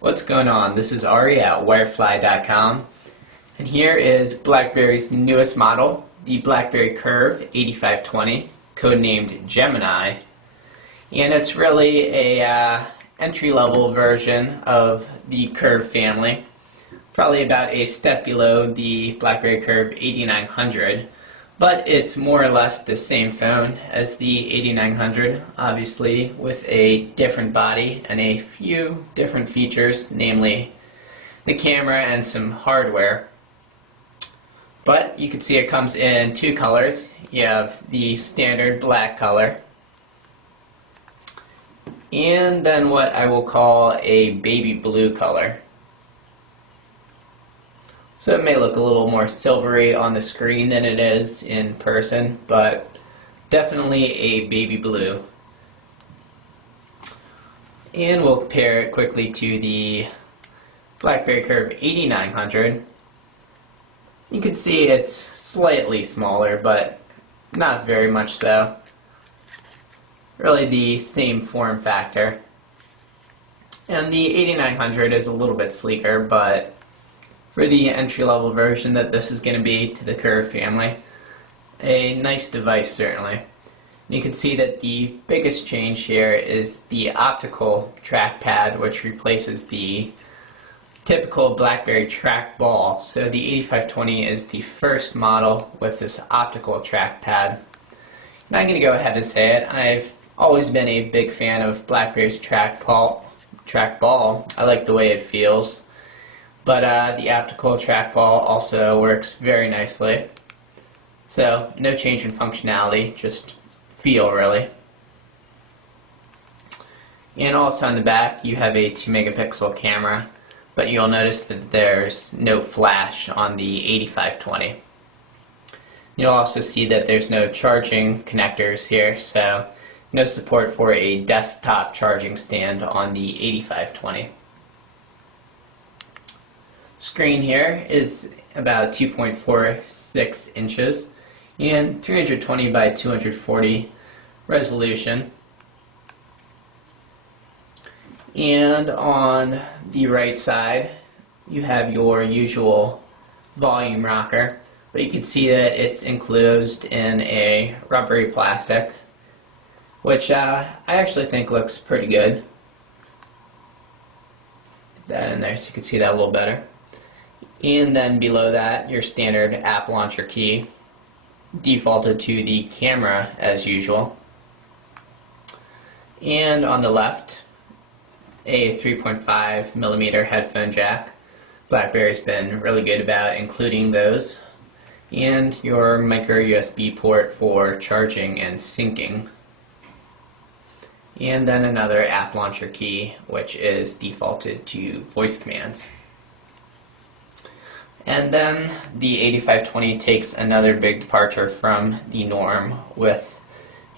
What's going on? This is Ari at wirefly.com, and here is BlackBerry's newest model, the BlackBerry Curve 8520, codenamed Gemini, and it's really a entry-level version of the Curve family, probably about a step below the BlackBerry Curve 8900, but it's more or less the same phone as the 8900, obviously with a different body and a few different features, namely the camera and some hardware. But you can see it comes in two colors. You have the standard black color, and then what I will call a baby blue color. So it may look a little more silvery on the screen than it is in person, but definitely a baby blue. And we'll compare it quickly to the BlackBerry Curve 8900. You can see it's slightly smaller, but not very much so. Really the same form factor. And the 8900 is a little bit sleeker, but for the entry-level version that this is going to be to the Curve family, a nice device certainly. You can see that the biggest change here is the optical trackpad, which replaces the typical BlackBerry trackball. So the 8520 is the first model with this optical trackpad. And I'm going to go ahead and say it. I've always been a big fan of BlackBerry's trackball. I like the way it feels. But the optical trackball also works very nicely. So no change in functionality, just feel really. And also on the back you have a 2 megapixel camera, but you'll notice that there's no flash on the 8520. You'll also see that there's no charging connectors here, so no support for a desktop charging stand on the 8520. Screen here is about 2.46 inches and 320 by 240 resolution. And on the right side you have your usual volume rocker, but you can see that it's enclosed in a rubbery plastic, which I actually think looks pretty good. Put that in there so you can see that a little better. And then below that, your standard app launcher key, defaulted to the camera as usual. And on the left, a 3.5 millimeter headphone jack. BlackBerry's been really good about including those. And your micro USB port for charging and syncing. And then another app launcher key, which is defaulted to voice commands. And then the 8520 takes another big departure from the norm with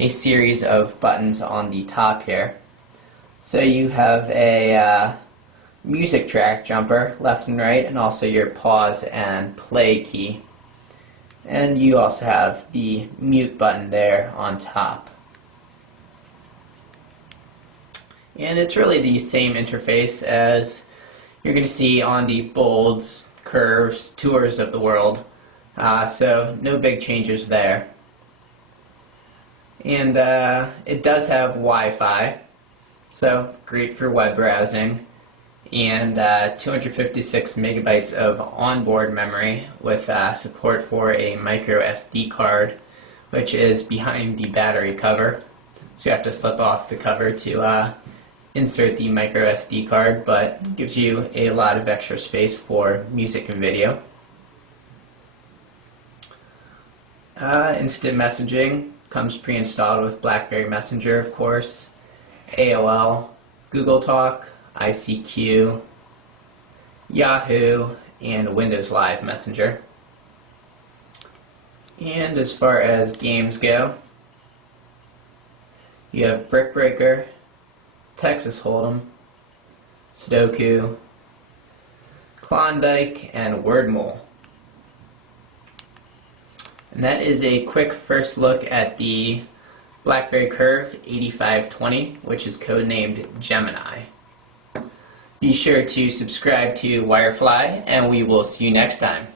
a series of buttons on the top here. So you have a music track jumper left and right, and also your pause and play key. And you also have the mute button there on top. And it's really the same interface as you're going to see on the Bolds, Curves, Tours of the world, so no big changes there. And it does have Wi-Fi, so great for web browsing, and 256 megabytes of onboard memory with support for a micro SD card, which is behind the battery cover. So you have to slip off the cover to insert the micro SD card, but gives you a lot of extra space for music and video. Instant messaging comes pre-installed with BlackBerry Messenger, of course, AOL, Google Talk, ICQ, Yahoo, and Windows Live Messenger. And as far as games go, you have Brick Breaker, Texas Hold'em, Sudoku, Klondike, and Wordmole. And that is a quick first look at the BlackBerry Curve 8520, which is codenamed Gemini. Be sure to subscribe to Wirefly, and we will see you next time.